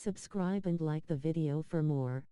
Subscribe and like the video for more.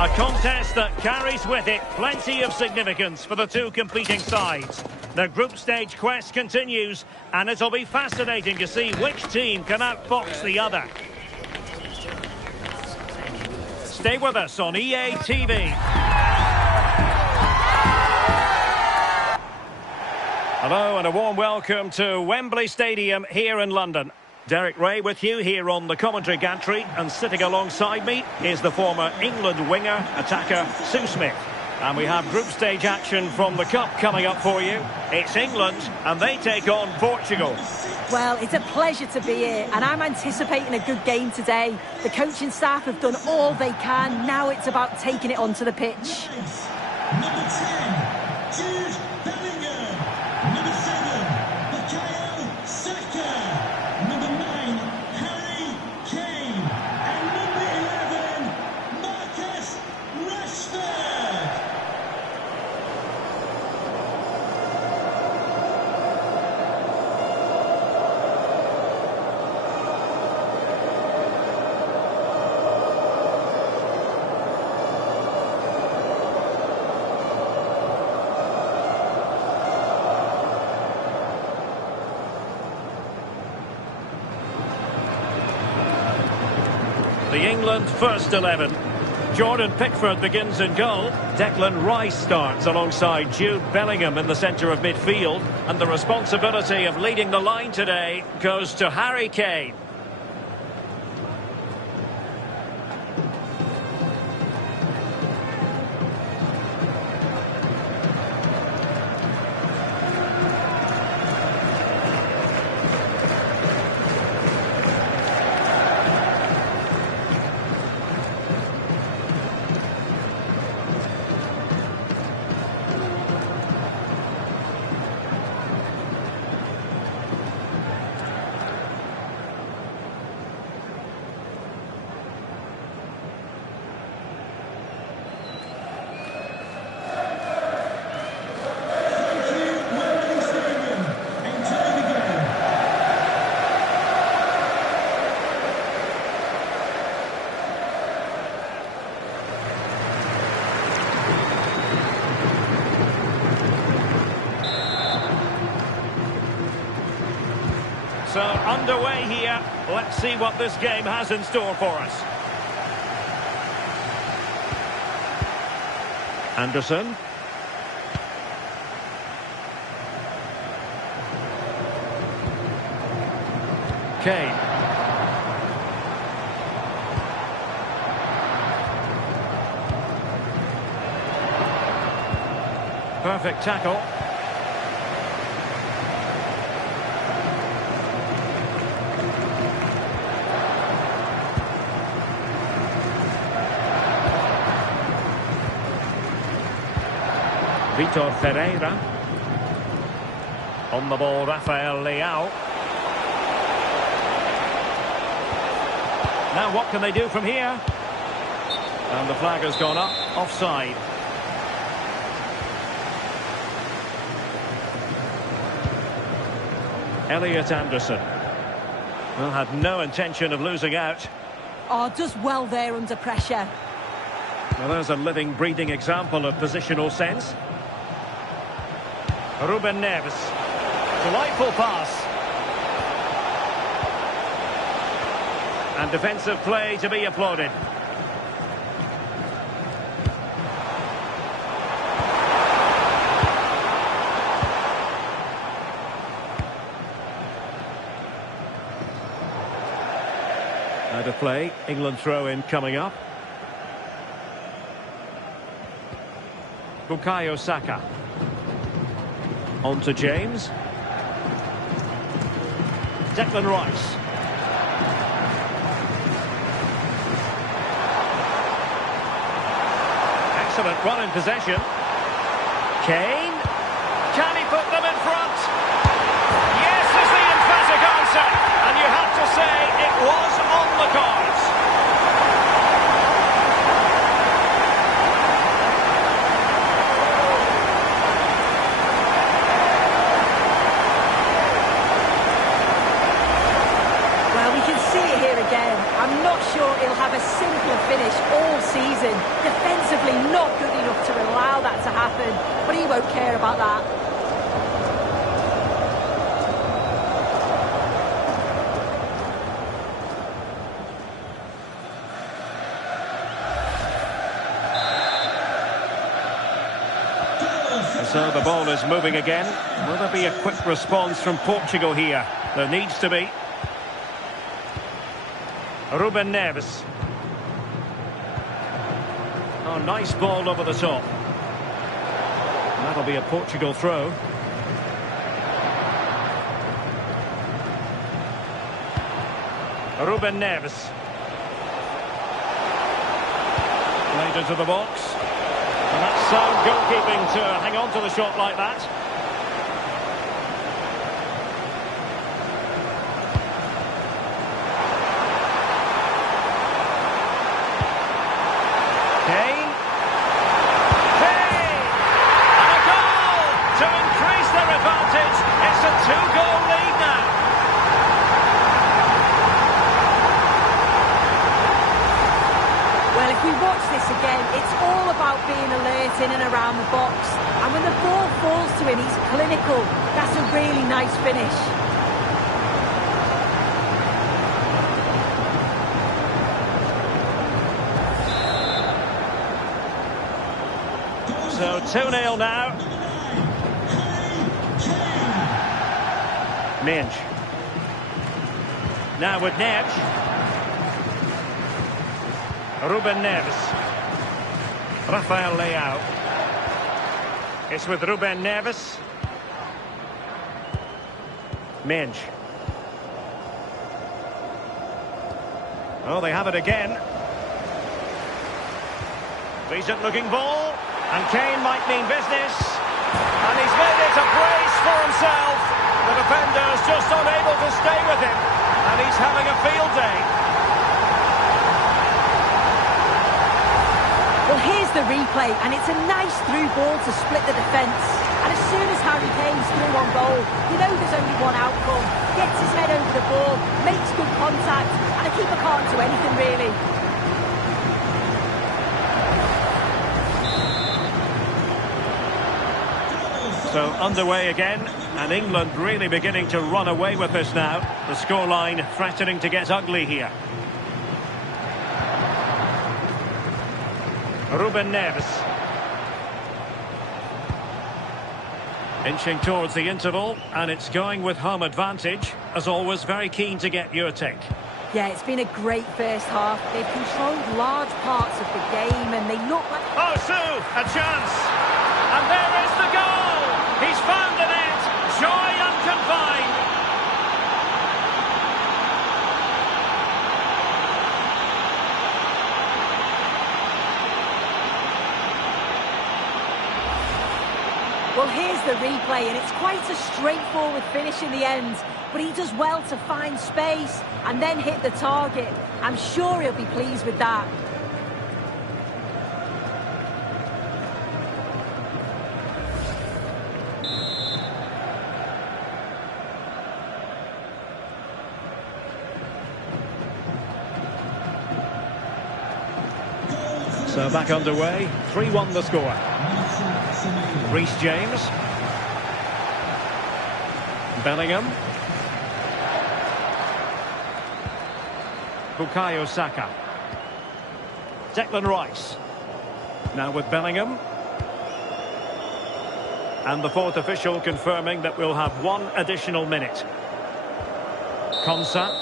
A contest that carries with it plenty of significance for the two competing sides. The group stage quest continues, and it'll be fascinating to see which team can outfox the other. Stay with us on EA TV. Hello and a warm welcome to Wembley Stadium here in London. Derek Ray with you here on the commentary gantry, and sitting alongside me is the former England winger, attacker Sue Smith. And we have group stage action from the Cup coming up for you. It's England and they take on Portugal. Well, it's a pleasure to be here, and I'm anticipating a good game today. The coaching staff have done all they can. Now it's about taking it onto the pitch. Number 10, Jude Bellingham. Number 7, Saka. Number 9, Harry Kane. And number 11, Marcus Rashford. The England first 11. Jordan Pickford begins in goal. Declan Rice starts alongside Jude Bellingham in the centre of midfield. And the responsibility of leading the line today goes to Harry Kane. So underway here. Let's see what this game has in store for us. Anderson. Kane. Perfect tackle. Vitor Ferreira. On the ball, Rafael Leao. Now what can they do from here? And the flag has gone up, offside. Elliot Anderson. Well, had no intention of losing out. Oh, does well there under pressure. Well, there's a living, breathing example of positional sense. Ruben Neves. Delightful pass. And defensive play to be applauded. play. England throw-in coming up. Bukayo Saka. On to James. Declan Rice. Excellent run in possession. Kane. Can he put them in front? Yes is the emphatic answer. And you have to say it was on the cards. Well, we can see it here again. I'm not sure he'll have a simpler finish all season. Defensively not good enough to allow that to happen, but he won't care about that. So the ball is moving again. Will there be a quick response from Portugal here? There needs to be. Ruben Neves. Oh, nice ball over the top. That'll be a Portugal throw. Ruben Neves. Played into the box. And that's sound goalkeeping to hang on to the shot like that. Kane. Kane! And a goal to increase their advantage. It's a two-goal lead now. Well, if we watch this again, it's all about being alert in and around the box. And when the ball falls to him, he's clinical. That's a really nice finish. So 2-0 now. Minch. Now with Neves. Ruben Neves. Rafael Leao. It's with Ruben Neves. Minch. Oh, they have it again. Decent looking ball. And Kane might mean business. And he's made it a brace for himself. The defender's just unable to stay with him. And he's having a field day. Well, here's the replay, and it's a nice through ball to split the defence. And as soon as Harry Kane's through on goal, you know there's only one outcome. Gets his head over the ball, makes good contact, and a keeper can't do anything really. So underway again, and England really beginning to run away with this now. The scoreline threatening to get ugly here. Ruben Neves. Inching towards the interval, and it's going with home advantage. As always, very keen to get your take. Yeah, it's been a great first half. They've controlled large parts of the game, and they look like... Oh, Sue, a chance! And there is the goal! He's found the net! Joy unconfined! Well, here's the replay, and it's quite a straightforward finish in the end. But he does well to find space and then hit the target. I'm sure he'll be pleased with that. So back underway, 3-1 the score. Reece James. Bellingham. Bukayo Saka. Declan Rice. Now with Bellingham. And the fourth official confirming that we'll have one additional minute. Konsa.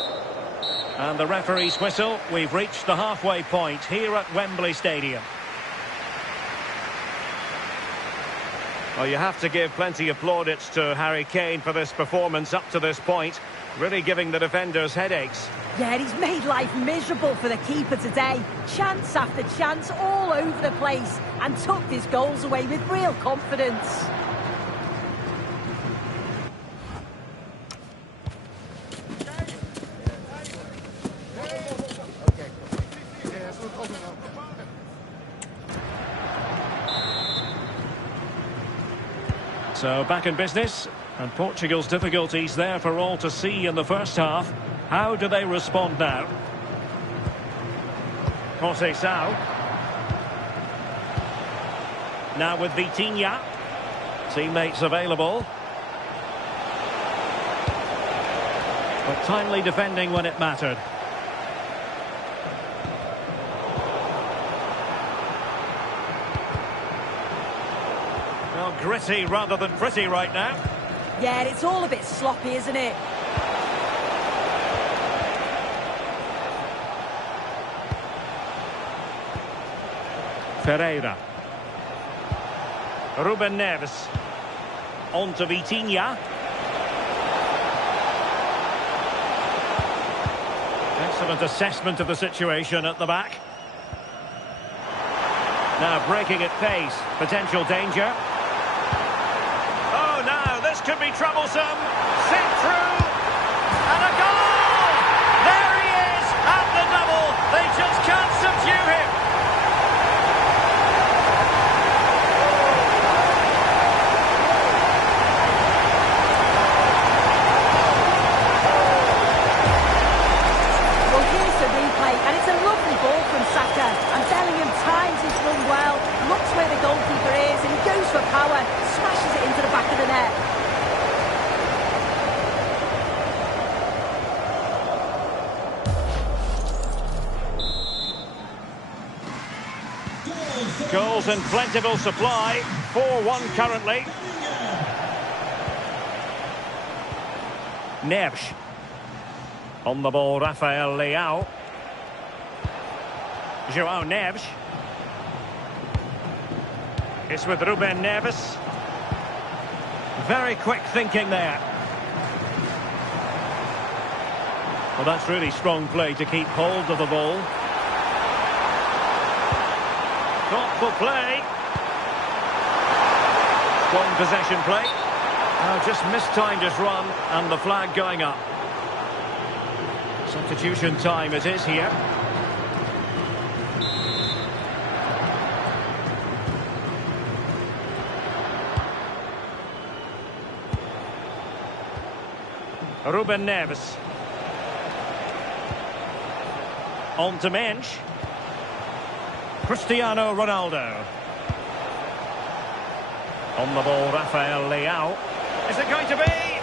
And the referee's whistle. We've reached the halfway point here at Wembley Stadium. Well, you have to give plenty of plaudits to Harry Kane for this performance up to this point. Really giving the defenders headaches. Yeah, he's made life miserable for the keeper today. Chance after chance all over the place and tucked his goals away with real confidence. So back in business, and Portugal's difficulties there for all to see in the first half. How do they respond now? Conceição. Now with Vitinha. Teammates available. But timely defending when it mattered. Well, gritty rather than pretty right now. Yeah, it's all a bit sloppy, isn't it? Ferreira. Ruben Neves. On to Vitinha. Excellent assessment of the situation at the back. Now breaking at pace. Potential danger. Oh, now this could be troublesome. Sent through. And a goal! There he is at the double. They just can't subdue him. Well, here's the replay, and it's a lovely ball from Saka. And Bellingham times his run well, looks where the goalkeeper is, and he goes for power, smashes it into the back of the net. Goals in plentiful supply. 4-1 currently. Neves. On the ball, Rafael Leao. João Neves. It's with Ruben Neves. Very quick thinking there. Well, that's really strong play to keep hold of the ball. Thoughtful play. Strong possession play. Just mistimed his run and the flag going up. Substitution time it is here. Ruben Neves. On to Mensch. Cristiano Ronaldo. On the ball, Rafael Leao. Is it going to be?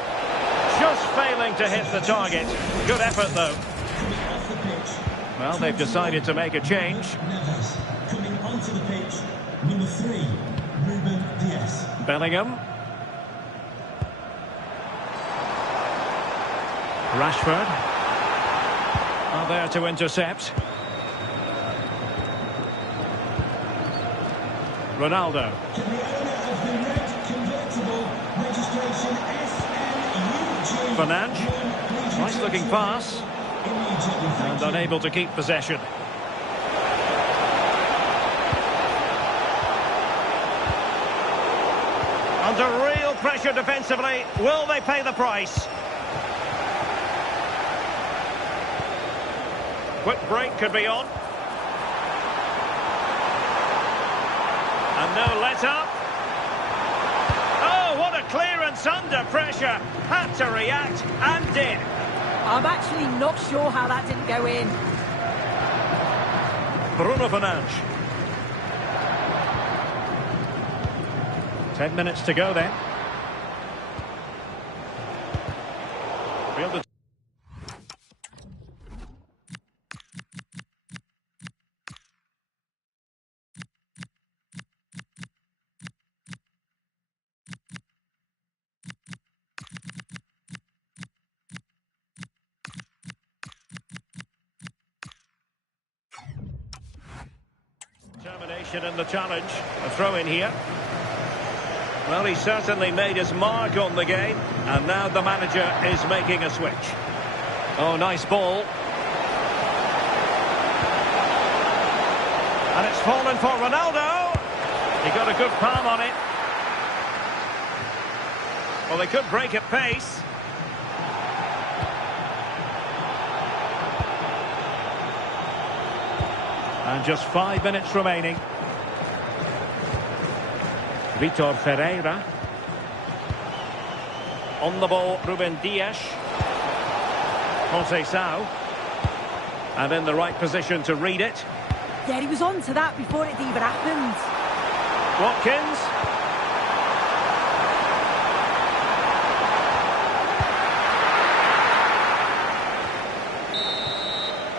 Just failing to hit the target. Good effort, though. Well, they've decided to make a change. Neves coming onto the pitch. Number 3, Ruben Dias. Bellingham. Rashford. Are there to intercept. Ronaldo. Can the owner of the red convertible registration SNUG Fernandes. Nice looking pass. And unable to keep possession. Under real pressure defensively. Will they pay the price? Quick break could be on. And no let-up. Oh, what a clearance under pressure. Had to react and did. I'm actually not sure how that didn't go in. Bruno Fernandes. 10 minutes to go then. Fielded Determination in the challenge. A throw in here. Well, he certainly made his mark on the game, and now the manager is making a switch. Oh, nice ball. And it's fallen for Ronaldo. He got a good palm on it. Well, they could break at pace. And just 5 minutes remaining. Vitor Ferreira. On the ball, Ruben Dias. Conceição. And in the right position to read it. Yeah, he was on to that before it even happened. Watkins.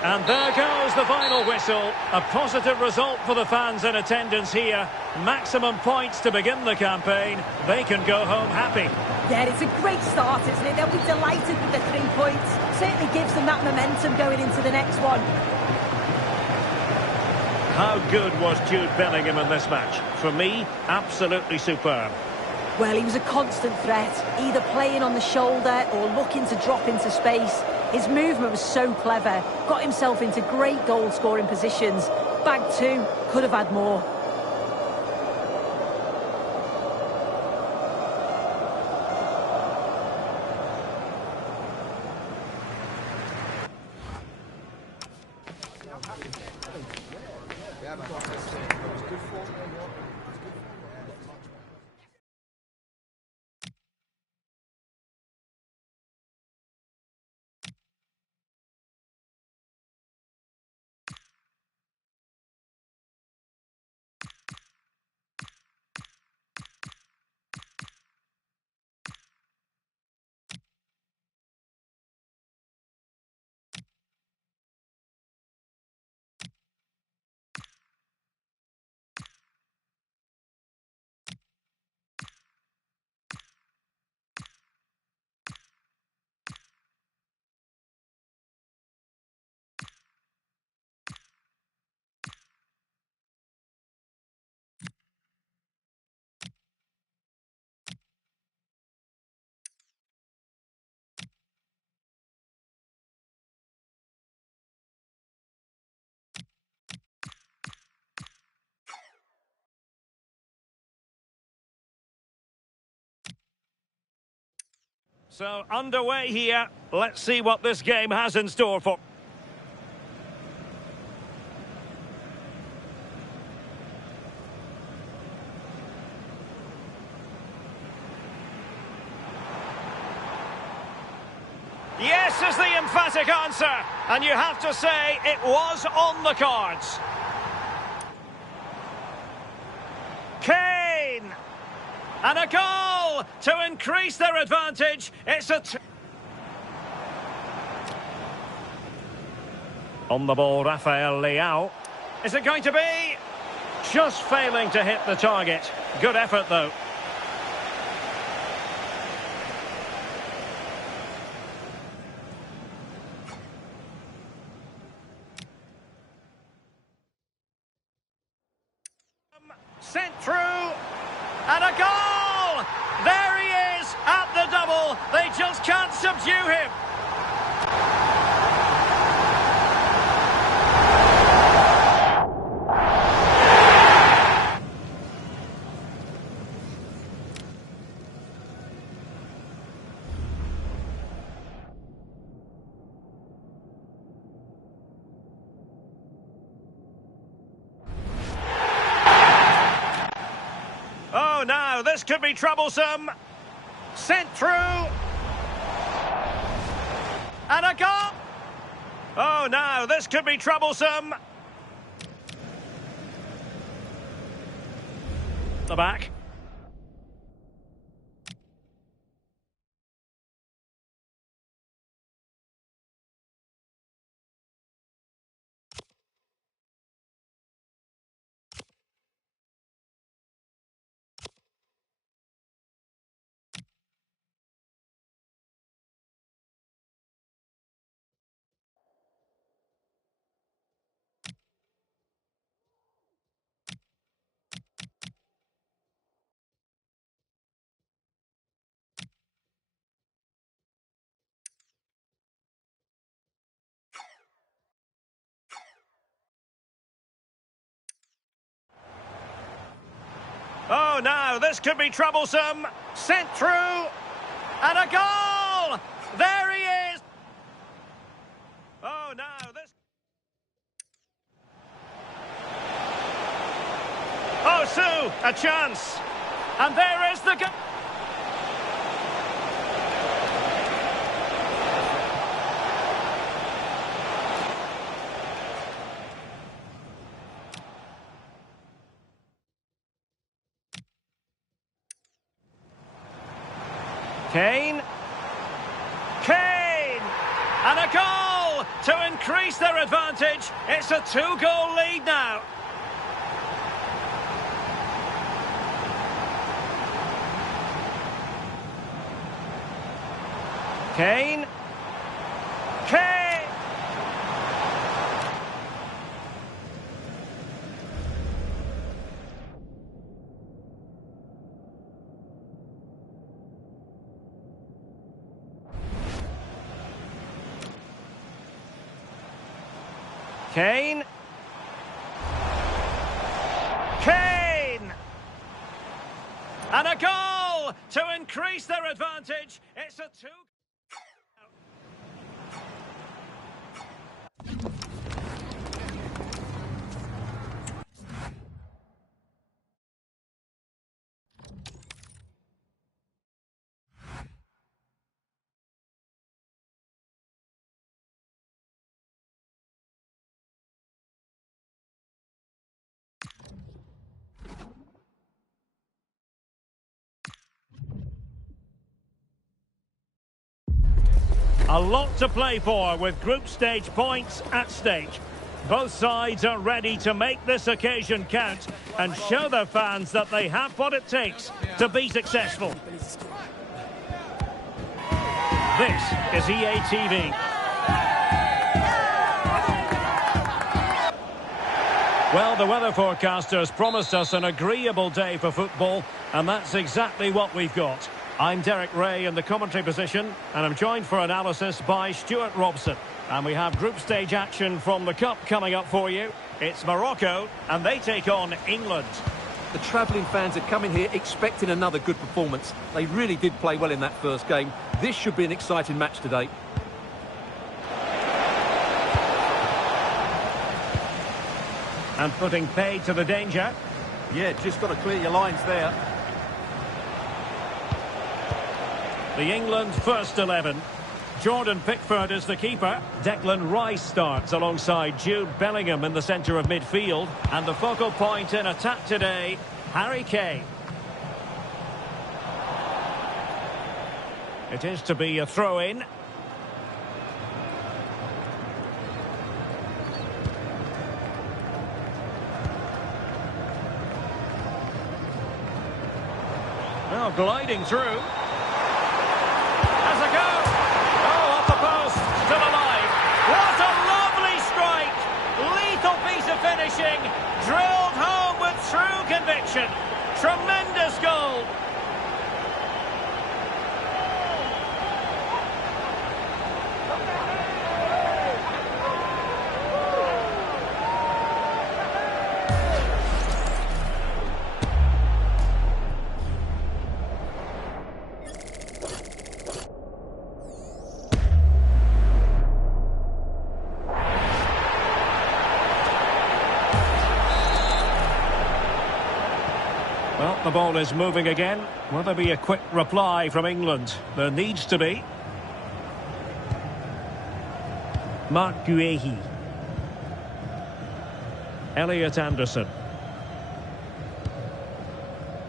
And there goes the final whistle. A positive result for the fans in attendance here. Maximum points to begin the campaign. They can go home happy. Yeah, it's a great start, isn't it? They'll be delighted with the 3 points. Certainly gives them that momentum going into the next one. How good was Jude Bellingham in this match? For me, absolutely superb. Well, he was a constant threat, either playing on the shoulder or looking to drop into space. His movement was so clever, got himself into great goal-scoring positions. Bagged 2, could have had more. So, underway here. Let's see what this game has in store for... Yes is the emphatic answer. And you have to say it was on the cards. Kane! And a goal to increase their advantage. It's a... On the ball, Rafael Leao. Is it going to be? Just failing to hit the target. Good effort, though. Sent through. And a goal! There he is at the double. They just can't subdue him. Oh, now this could be troublesome. Sent through. And a goal. Oh, now this could be troublesome. The back. Oh, now this could be troublesome. Sent through. And a goal! There he is! Oh, now this... Oh, Sue, a chance. And there is the goal. Kane. And a goal to increase their advantage. It's a two-goal lead now. Kane. Kane. And a goal to increase their advantage. It's a two... A lot to play for with group stage points at stake. Both sides are ready to make this occasion count and show their fans that they have what it takes to be successful. This is EA TV. Well, the weather forecasters promised us an agreeable day for football, and that's exactly what we've got. I'm Derek Ray in the commentary position, and I'm joined for analysis by Stuart Robson. And we have group stage action from the Cup coming up for you. It's Morocco, and they take on England. The travelling fans are coming here expecting another good performance. They really did play well in that first game. This should be an exciting match today. And putting paid to the danger. Yeah, just got to clear your lines there. The England first 11. Jordan Pickford is the keeper. Declan Rice starts alongside Jude Bellingham in the centre of midfield. And the focal point in attack today, Harry Kane. It is to be a throw-in. Well, gliding through. Has a go. Oh, off the post. Still alive. What a lovely strike. Lethal piece of finishing. Drilled home with true conviction. Tremendous goal. Well, the ball is moving again. Will there be a quick reply from England? There needs to be. Mark Guehi. Elliot Anderson.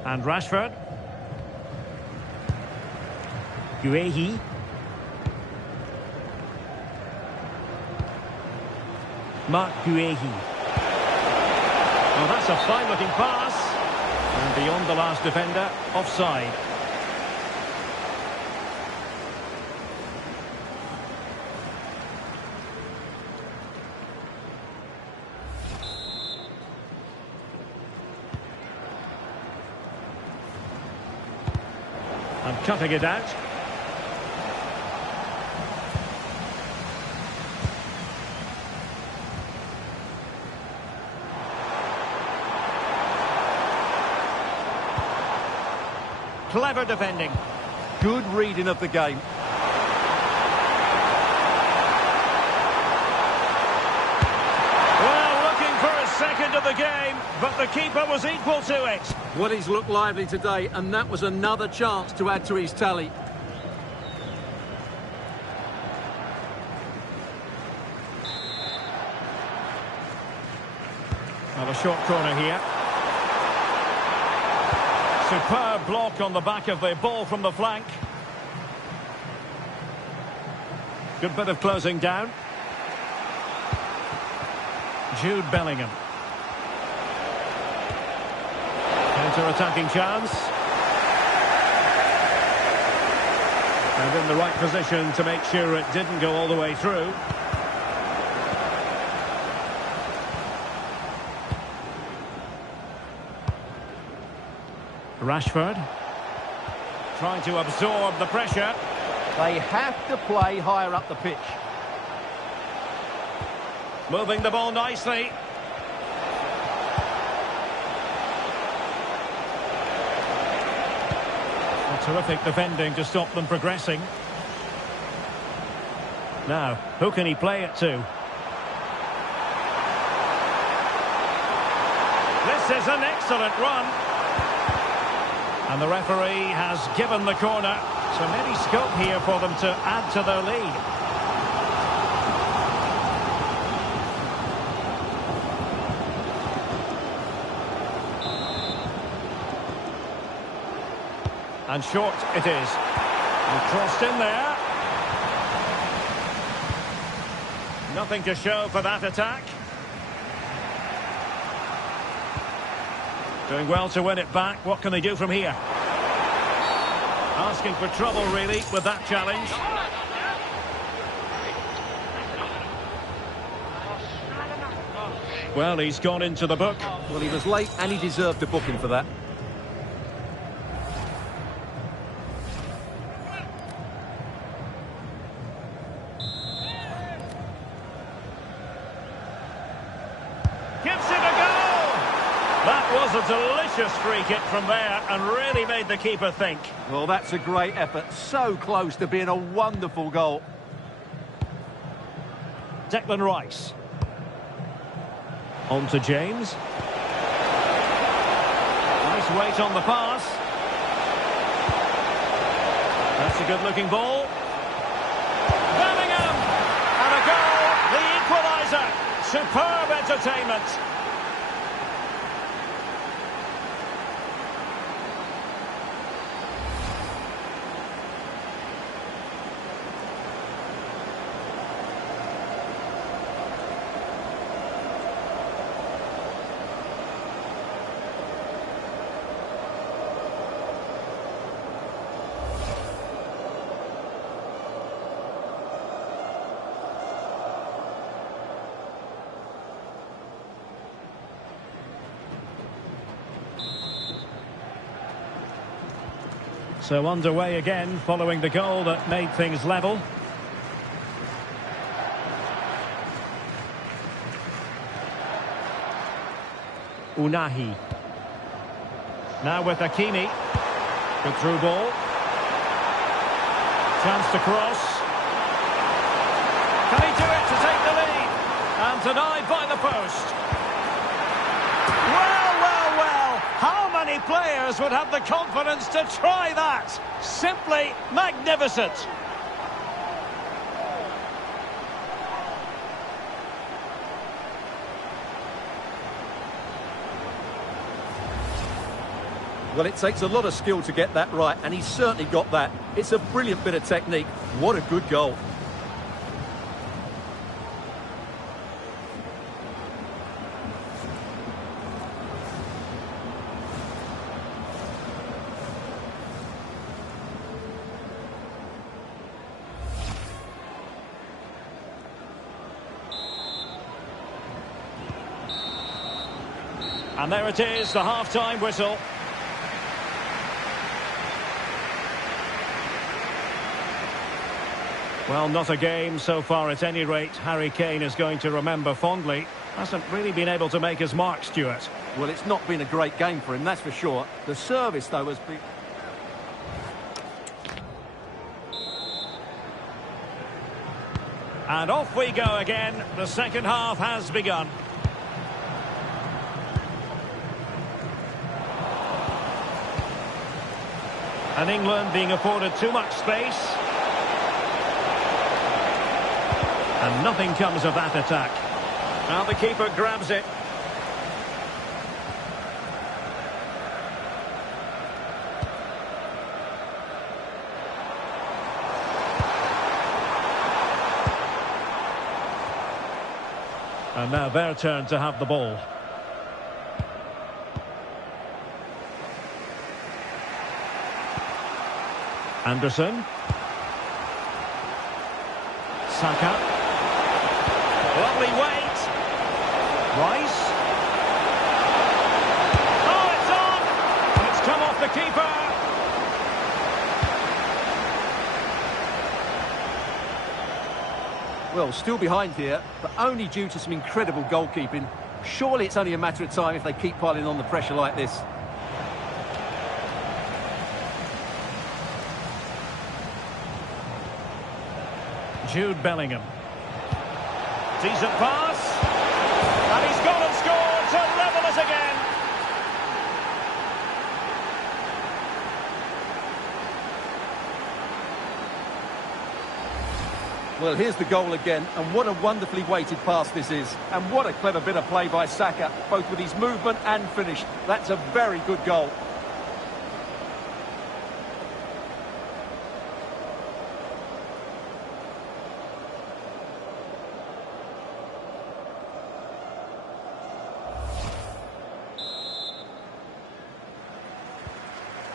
And Rashford. Guehi. Mark Guehi. Well, that's a fine-looking pass. And beyond the last defender, offside. And cutting it out. Clever defending. Good reading of the game. Well, looking for a second of the game, but the keeper was equal to it. Well, he's looked lively today, and that was another chance to add to his tally. Well, a short corner here. Superb block on the back of the ball from the flank. Good bit of closing down. Jude Bellingham. Counter-attacking chance. And in the right position to make sure it didn't go all the way through. Rashford. Trying to absorb the pressure. They have to play higher up the pitch. Moving the ball nicely. Terrific defending to stop them progressing. Now, who can he play it to? This is an excellent run. And the referee has given the corner. So maybe scope here for them to add to their lead. And short it is. And crossed in there. Nothing to show for that attack. Doing well to win it back. What can they do from here? Asking for trouble, really, with that challenge. Well, he's gone into the book. Well, he was late and he deserved a booking for that. That was a delicious free kick from there and really made the keeper think. Well, that's a great effort. So close to being a wonderful goal. Declan Rice. On to James. Nice weight on the pass. That's a good-looking ball. Bellingham! And a goal! The equaliser! Superb entertainment. So underway again, following the goal that made things level. Unahi. Now with Hakimi. Good through ball. Chance to cross. Can he do it to take the lead? And denied by the post. How many players would have the confidence to try that? Simply magnificent. Well, it takes a lot of skill to get that right, and he's certainly got that. It's a brilliant bit of technique. What a good goal. And there it is, the half-time whistle. Well, not a game so far at any rate. Harry Kane is going to remember fondly. Hasn't really been able to make his mark, Stuart. Well, it's not been a great game for him, that's for sure. The service, though, has been... And off we go again. The second half has begun. And England being afforded too much space. And nothing comes of that attack. Now the keeper grabs it. And now their turn to have the ball. Anderson. Saka. Lovely weight. Rice. Oh, it's on! It's come off the keeper. Well, still behind here, but only due to some incredible goalkeeping. Surely it's only a matter of time if they keep piling on the pressure like this. Jude Bellingham. Decent pass. And he's gone and scored to level us again. Well, here's the goal again, and what a wonderfully weighted pass this is. And what a clever bit of play by Saka, both with his movement and finish. That's a very good goal.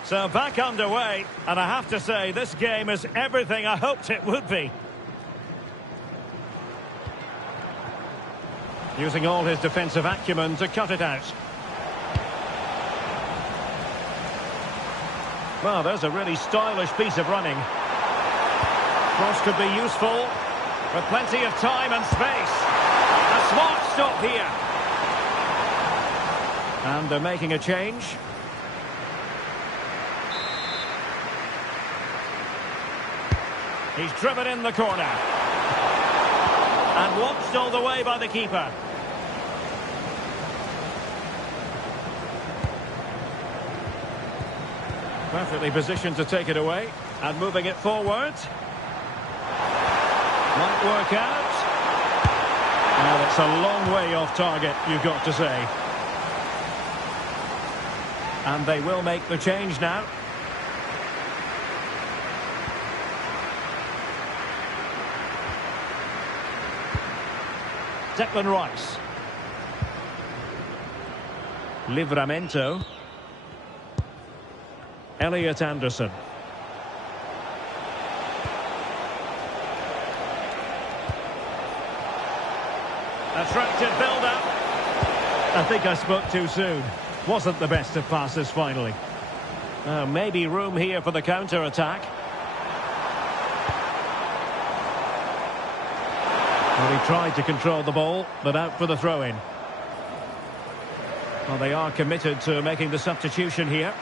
So back underway, and I have to say, this game is everything I hoped it would be. Using all his defensive acumen to cut it out. Well, there's a really stylish piece of running. Cross could be useful, with plenty of time and space. A smart stop here. And they're making a change. He's driven in the corner. And watched all the way by the keeper. Perfectly positioned to take it away. And moving it forward. Might work out. Well, it's a long way off target, you've got to say. And they will make the change now. Declan Rice. Livramento. Elliot Anderson. Attractive build-up. I think I spoke too soon. Wasn't the best of passes finally. Maybe room here for the counter-attack. Well, he tried to control the ball, but out for the throw-in. Well, they are committed to making the substitution here.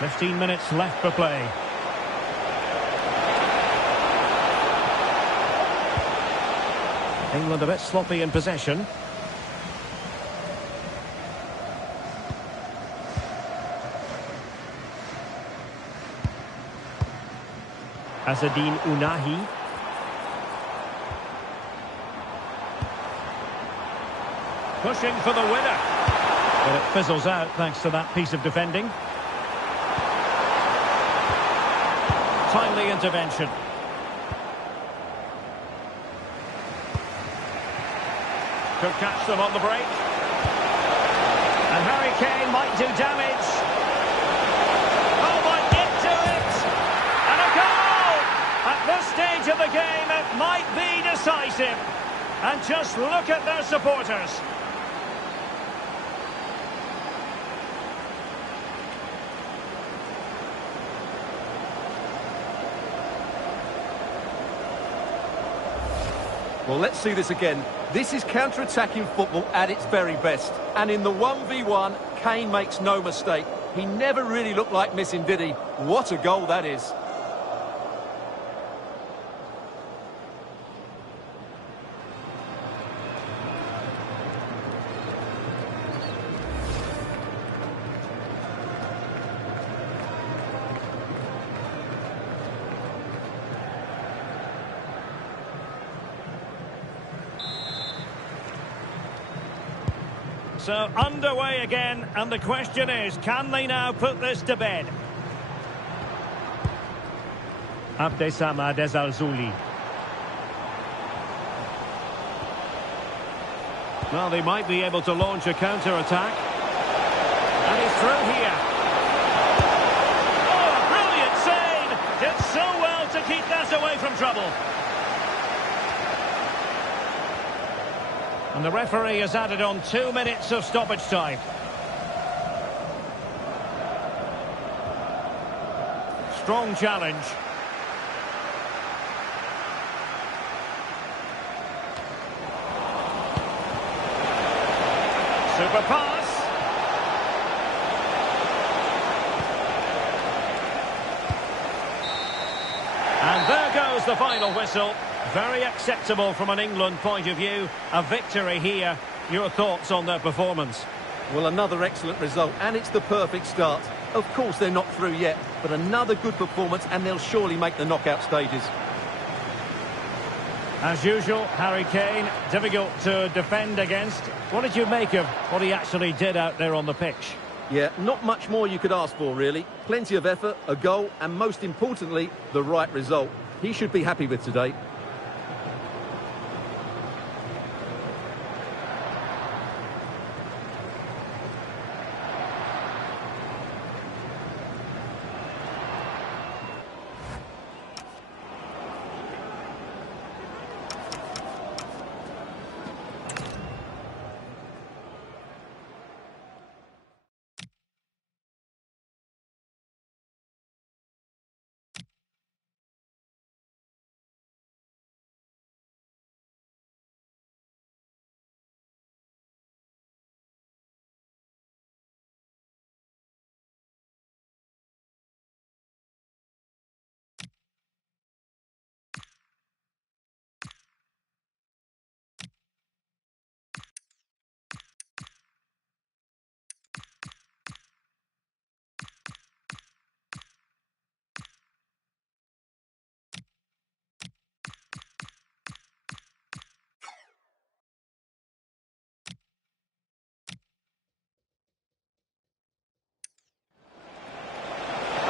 "15 minutes left for play. England a bit sloppy in possession. Azzedine Ounahi. Pushing for the winner. But it fizzles out thanks to that piece of defending. Timely intervention. Could catch them on the break. And Harry Kane might do damage. Oh, might get to it. And a goal! At this stage of the game, it might be decisive. And just look at their supporters. Well, let's see this again. This is counter-attacking football at its very best. And in the 1v1, Kane makes no mistake. He never really looked like missing, did he? What a goal that is. So underway again, and the question is, can they now put this to bed? Abdessamad Ezalzouli. Well, they might be able to launch a counter-attack. And he's through here. Oh, a brilliant save! Did so well to keep that away from trouble. And the referee has added on 2 minutes of stoppage time. Strong challenge. Super pass. And there goes the final whistle. Very acceptable from an England point of view. A victory here. Your thoughts on their performance? Well, another excellent result, and it's the perfect start. Of course, they're not through yet, but another good performance, and they'll surely make the knockout stages. As usual, Harry Kane, difficult to defend against. What did you make of what he actually did out there on the pitch? Yeah, not much more you could ask for, really. Plenty of effort, a goal, and most importantly, the right result. He should be happy with today.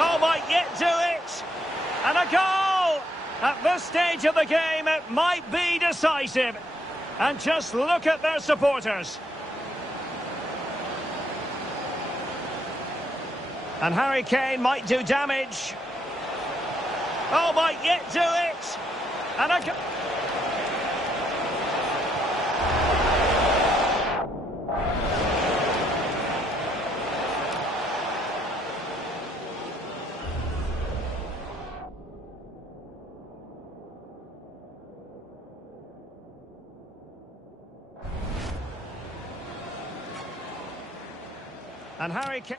Oh, might yet do it! And a goal! At this stage of the game, it might be decisive. And just look at their supporters. And Harry Kane might do damage. Oh, might yet do it! And a goal! And Harry Kane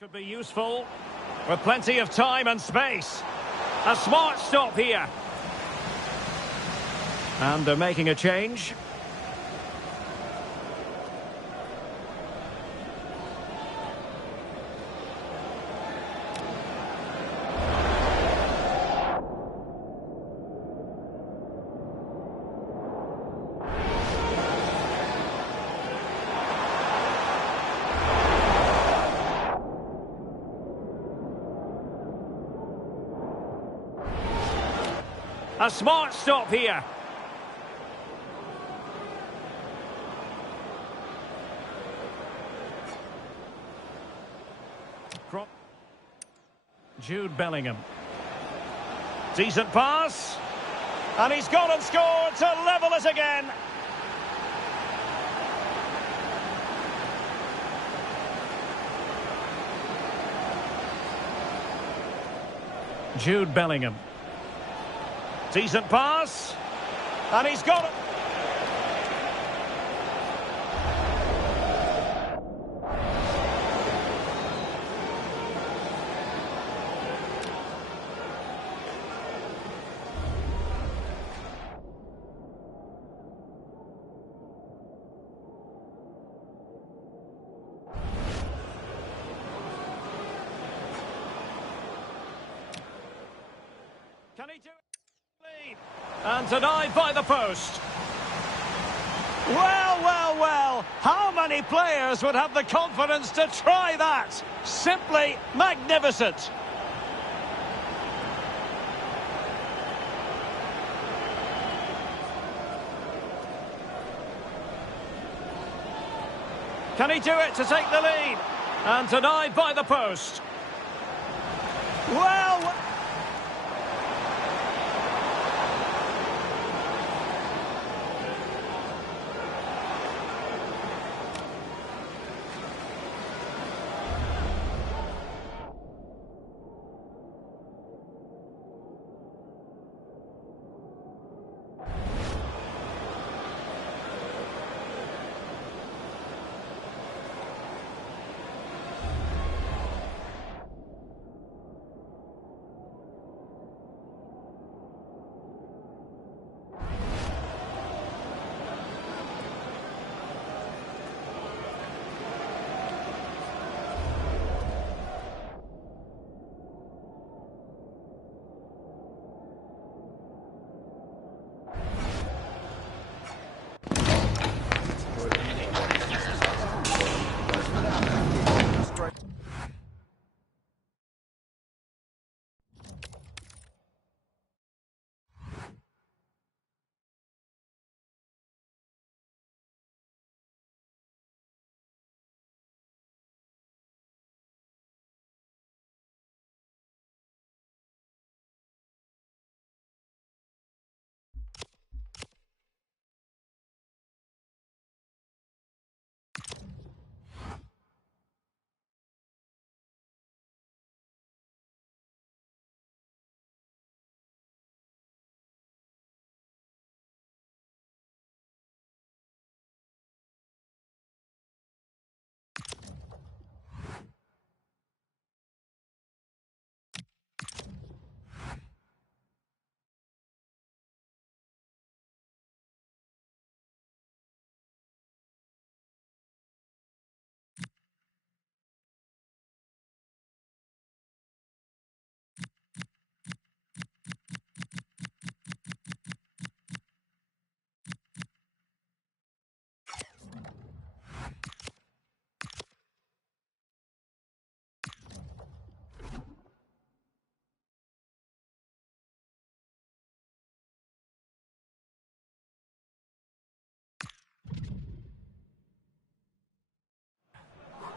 could be useful with plenty of time and space. A smart stop here. And they're making a change. A smart stop here. Jude Bellingham. Decent pass. And he's gone and scored to level it again. Jude Bellingham. Decent pass. And he's got it. Can he do it? And denied by the post. Well, well, well, how many players would have the confidence to try that? Simply magnificent. Can he do it to take the lead? And denied by the post. Well...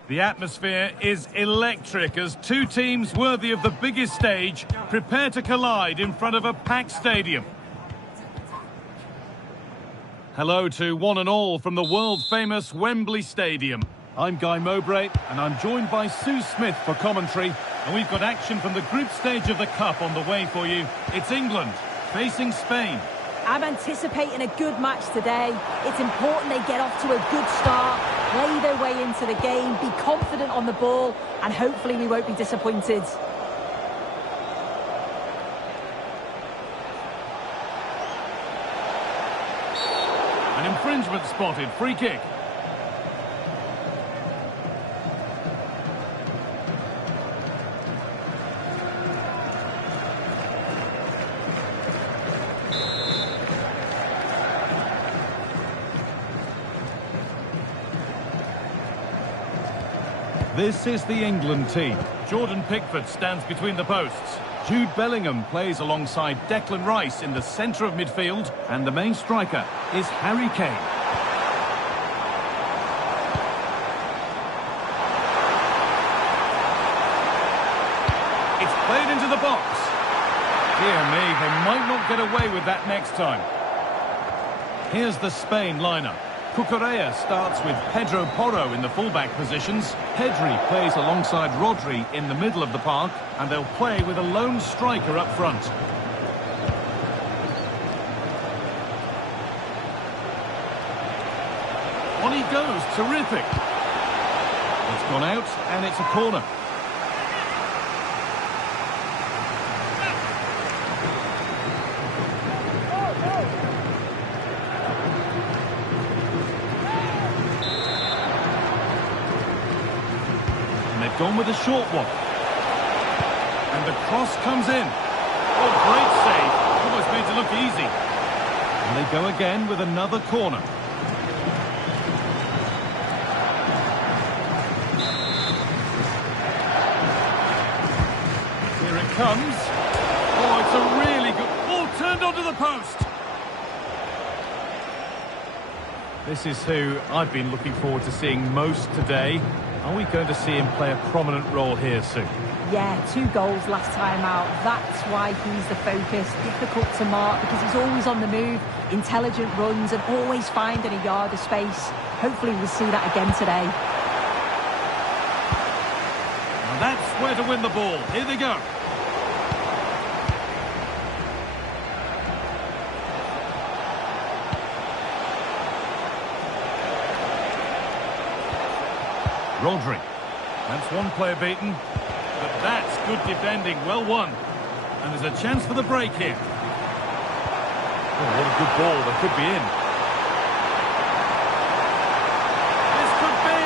The atmosphere is electric as two teams worthy of the biggest stage prepare to collide in front of a packed stadium. Hello to one and all from the world-famous Wembley Stadium. I'm Guy Mowbray and I'm joined by Sue Smith for commentary. And we've got action from the group stage of the Cup on the way for you. It's England facing Spain. I'm anticipating a good match today. It's important they get off to a good start, play their way into the game, be confident on the ball, and hopefully we won't be disappointed. An infringement spotted, free kick. This is the England team. Jordan Pickford stands between the posts. Jude Bellingham plays alongside Declan Rice in the centre of midfield. And the main striker is Harry Kane. It's played into the box. Dear me, they might not get away with that next time. Here's the Spain lineup. Cucurella starts with Pedro Porro in the fullback positions. Pedri plays alongside Rodri in the middle of the park, and they'll play with a lone striker up front. On he goes, terrific. It's gone out, and it's a corner. Gone with a short one. And the cross comes in. Oh, great save. Almost made it look easy. And they go again with another corner. Here it comes. Oh, it's a really good... Oh, turned onto the post. This is who I've been looking forward to seeing most today. Are we going to see him play a prominent role here soon? Yeah, 2 goals last time out. That's why he's the focus. Difficult to mark because he's always on the move. Intelligent runs and always finding a yard of space. Hopefully we'll see that again today. And that's where to win the ball. Here they go. Rodri. That's one player beaten. But that's good defending. Well won. And there's a chance for the break here. Oh, what a good ball. They could be in. This could be.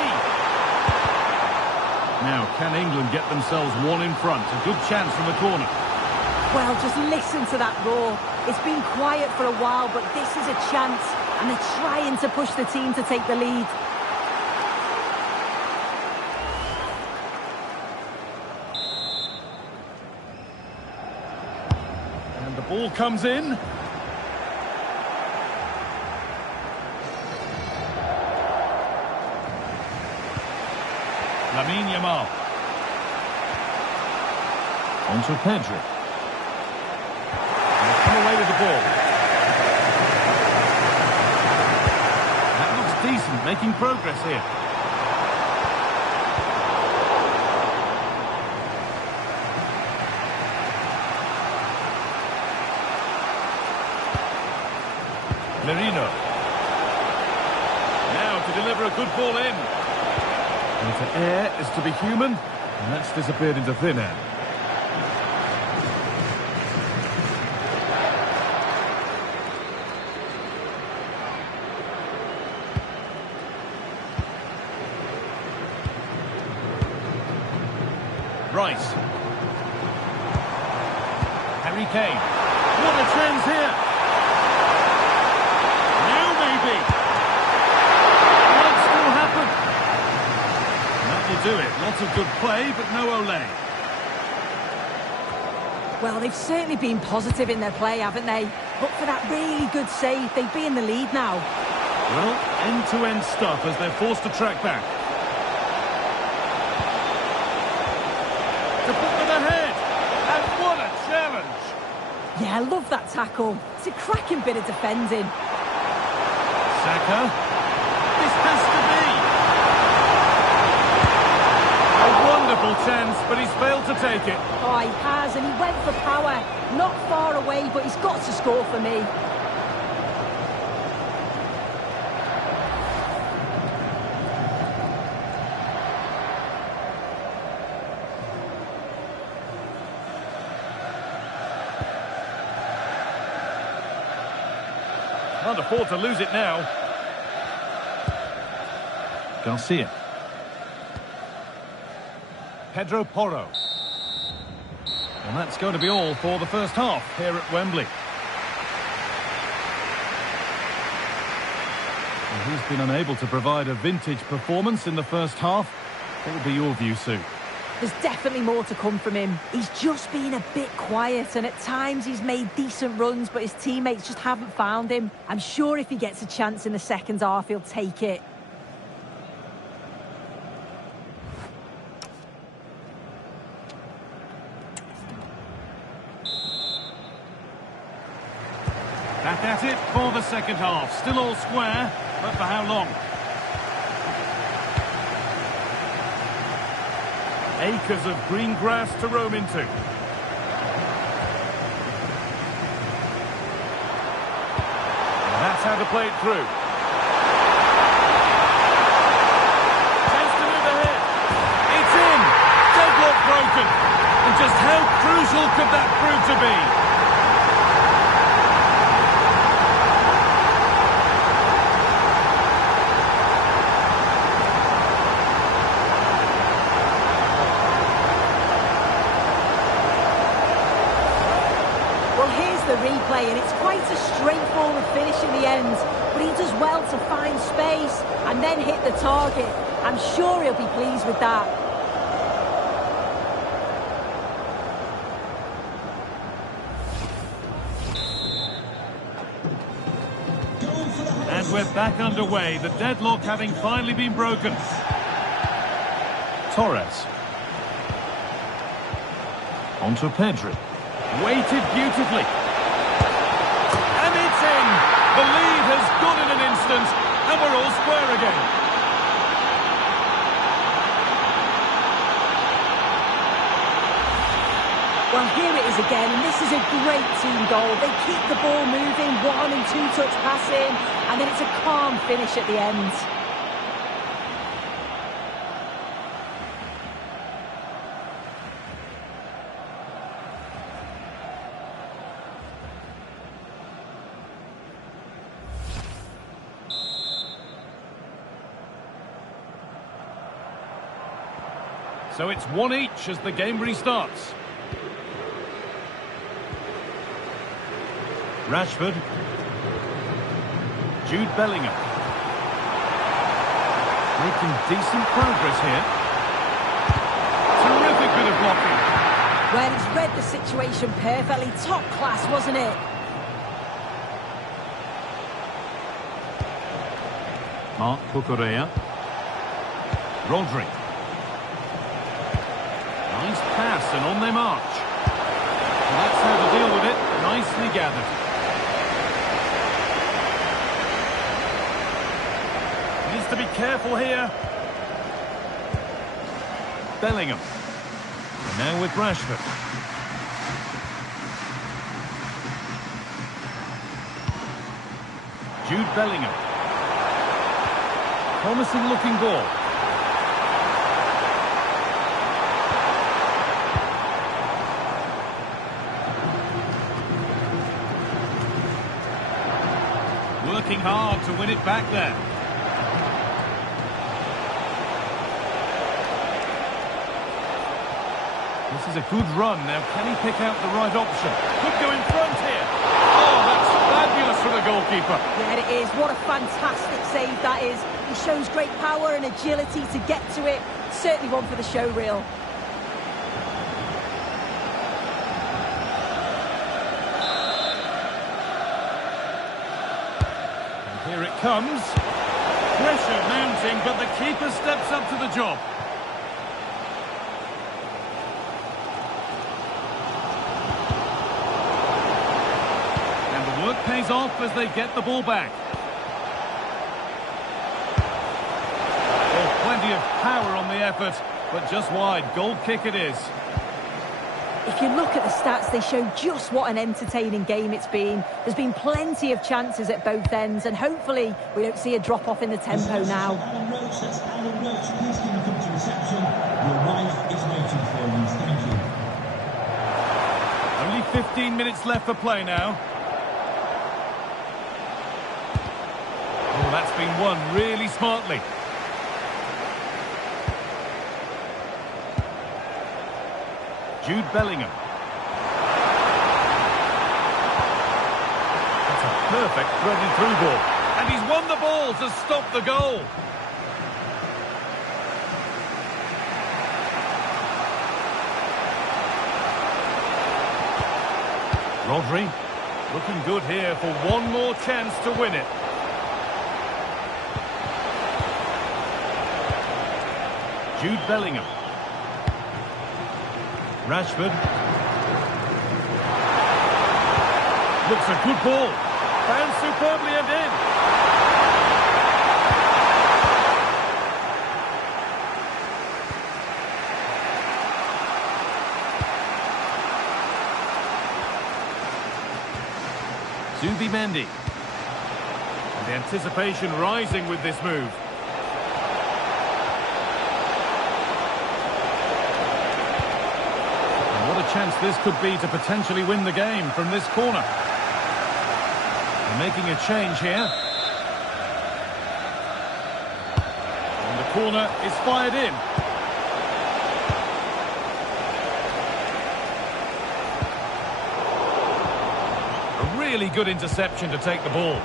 Now, can England get themselves one in front? A good chance from the corner. Well, just listen to that roar. It's been quiet for a while, but this is a chance. And they're trying to push the team to take the lead. Ball comes in. Lamine Yamal. Onto Pedri. And they come away with the ball. That looks decent, making progress here. Merino. Now to deliver a good ball in. And to err is to be human, and that's disappeared into thin air. Rice. Harry Kane. What a chance here! Might still happen. That will do it. Lots of good play, but no Olé. Well, they've certainly been positive in their play, haven't they? But for that really good save, they'd be in the lead now. Well, end-to-end stuff as they're forced to track back. To put them ahead. And what a challenge. Yeah, I love that tackle. It's a cracking bit of defending. Saka. This has to be. A wonderful chance, but he's failed to take it. Oh, he has, and he went for power. Not far away, but he's got to score for me. Can't afford to lose it now. Garcia. Pedro Porro. And that's going to be all for the first half here at Wembley. Well, he's been unable to provide a vintage performance in the first half. What will be your view, Sue? There's definitely more to come from him. He's just been a bit quiet, and at times he's made decent runs, but his teammates just haven't found him. I'm sure if he gets a chance in the second half, he'll take it. Back at it for the second half. Still all square, but for how long? Acres of green grass to roam into. And that's how to play it through. Chance to move ahead. It's in. Deadlock broken. And just how crucial could that prove to be? replay, and it's quite a straightforward finish in the end. But he does well to find space and then hit the target. I'm sure he'll be pleased with that. And we're back underway, the deadlock having finally been broken. Torres. Onto Pedri. Weighted beautifully. And it's in! The lead has gone in an instant, and we're all square again. Well, here it is again, and this is a great team goal. They keep the ball moving, 1- and 2-touch passing, and then it's a calm finish at the end. So it's 1 each as the game restarts. Rashford. Jude Bellingham. Making decent progress here. Terrific bit of blocking. Well, he's read the situation perfectly. Top class, wasn't it? Marc Cucurella. Rodri. Nice pass and on they march. And that's how to deal with it. Nicely gathered. Needs to be careful here. Bellingham. And now with Rashford. Jude Bellingham. Promising looking ball. Working hard to win it back there. This is a good run. Now, can he pick out the right option? Could go in front here. Oh, that's fabulous for the goalkeeper. Yeah, it is. What a fantastic save that is. He shows great power and agility to get to it. Certainly one for the show reel. Here it comes. Pressure mounting, but the keeper steps up to the job. And the work pays off as they get the ball back. Oh, plenty of power on the effort, but just wide. Goal kick it is. If you look at the stats, they show just what an entertaining game it's been. There's been plenty of chances at both ends, and hopefully we don't see a drop-off in the tempo now. Alan Roach, that's Alan Roach. Please can you come to reception? Your wife is waiting for you. Thank you. Only 15 minutes left for play now. Oh, that's been won really smartly. Jude Bellingham. That's a perfect threaded through ball. And he's won the ball to stop the goal. Rodri. Looking good here for one more chance to win it. Jude Bellingham. Rashford. Looks a good ball. Found superbly and in. Zubimendi. And the anticipation rising with this move. Chance this could be to potentially win the game from this corner. They're making a change here. And the corner is fired in. really good interception to take the ball.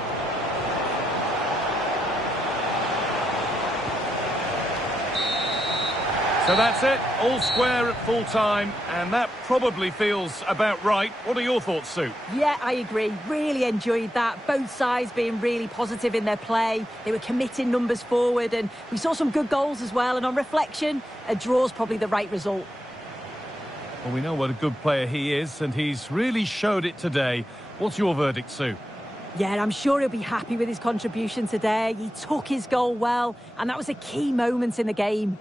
So that's it, all square at full time, and that probably feels about right. What are your thoughts, Sue? Yeah, I agree. Really enjoyed that. Both sides being really positive in their play. They were committing numbers forward, and we saw some good goals as well. And on reflection, a draw's probably the right result. Well, we know what a good player he is, and he's really showed it today. What's your verdict, Sue? Yeah, I'm sure he'll be happy with his contribution today. He took his goal well, and that was a key moment in the game.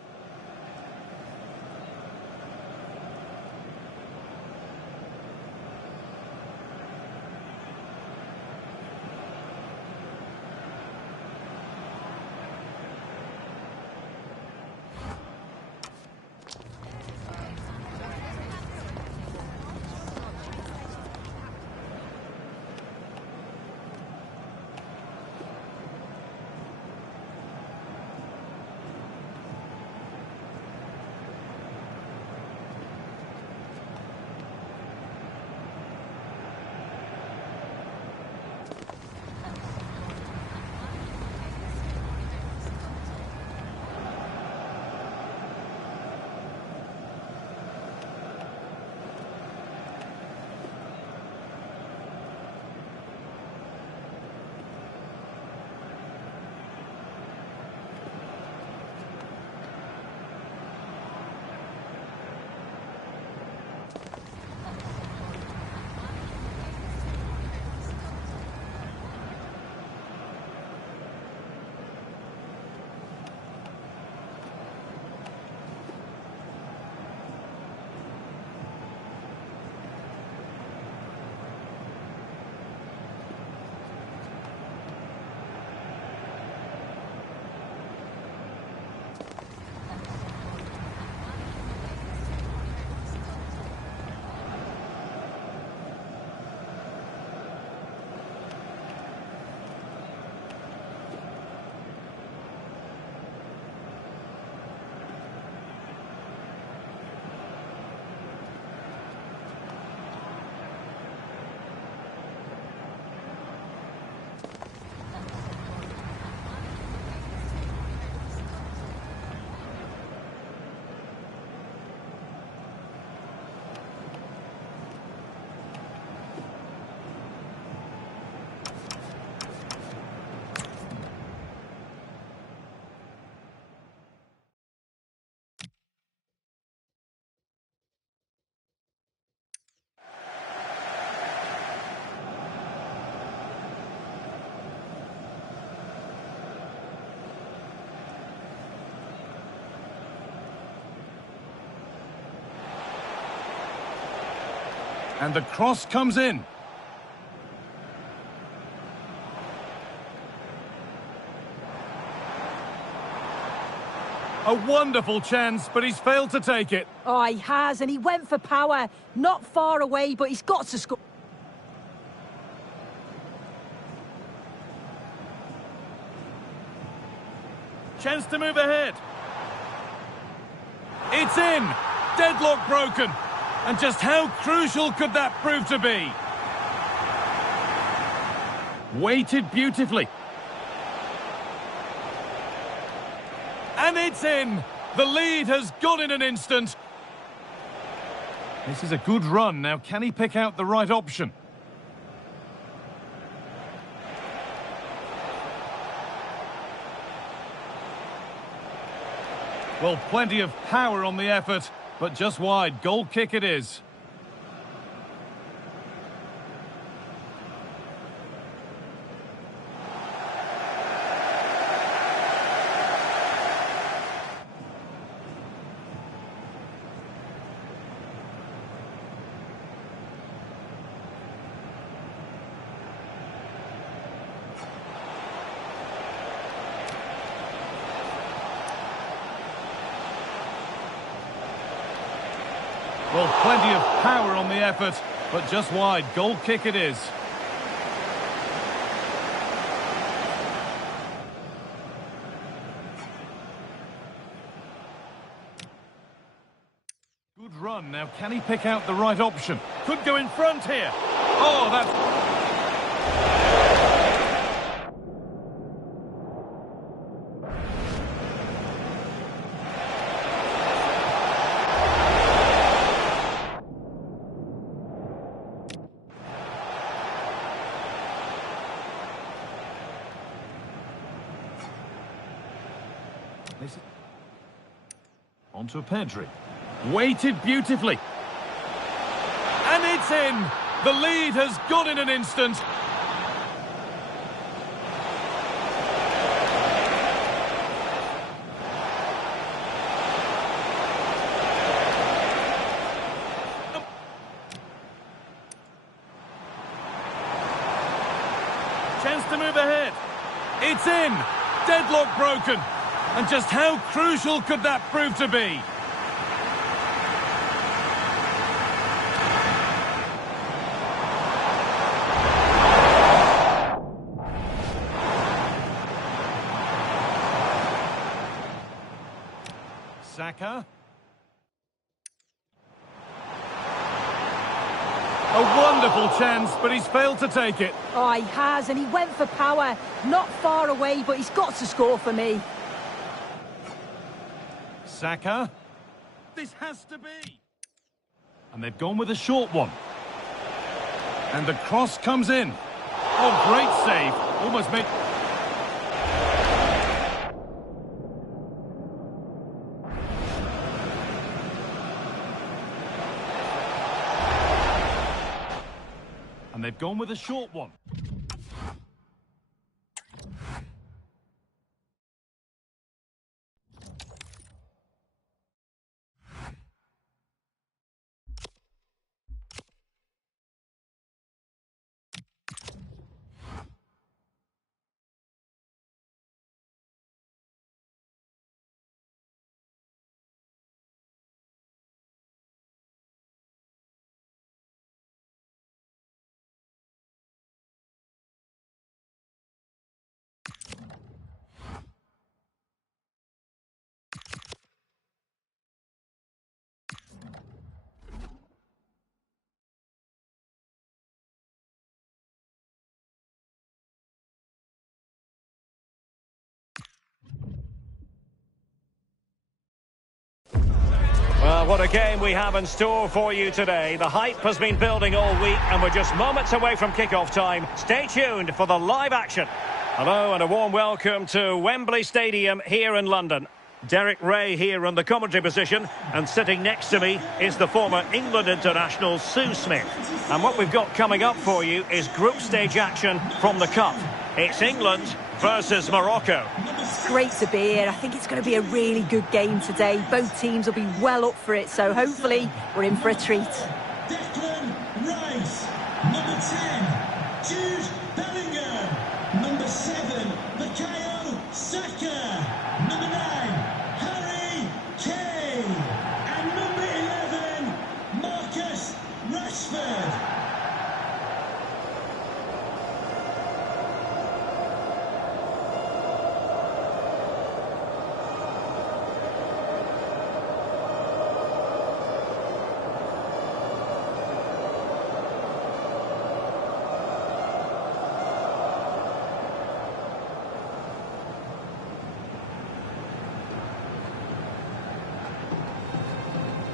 And the cross comes in. A wonderful chance, but he's failed to take it. Oh, he has, and he went for power. Not far away, but he's got to score. Chance to move ahead. It's in. Deadlock broken. And just how crucial could that prove to be? Weighted beautifully. And it's in. The lead has gone in an instant. This is a good run. Now, can he pick out the right option? Well, plenty of power on the effort, but just wide. Goal kick it is. Well, plenty of power on the effort, but just wide. Goal kick it is. Good run. Now, can he pick out the right option? Could go in front here. Oh, that's... On to Pedri. Waited beautifully. And it's in! The lead has gone in an instant. Chance to move ahead. It's in! Deadlock broken. And just how crucial could that prove to be? Saka. A wonderful chance, but he's failed to take it. Oh, he has, and he went for power. Not far away, but he's got to score for me. Saka. This has to be. And they've gone with a short one. And the cross comes in. Oh, great save. Almost made... And they've gone with a short one. Well, what a game we have in store for you today. The hype has been building all week and we're just moments away from kickoff time. Stay tuned for the live action. Hello and a warm welcome to Wembley Stadium here in London. Derek Ray here in the commentary position, and sitting next to me is the former England international Sue Smith. And what we've got coming up for you is group stage action from the Cup. It's England versus Morocco. It's great to be here. I think it's going to be a really good game today. Both teams will be well up for it, so hopefully we're in for a treat. Declan Rice, number 10, Jude Bellingham, number 7, Bukayo Saka, number 9, Harry Kane, and number 11, Marcus Rashford.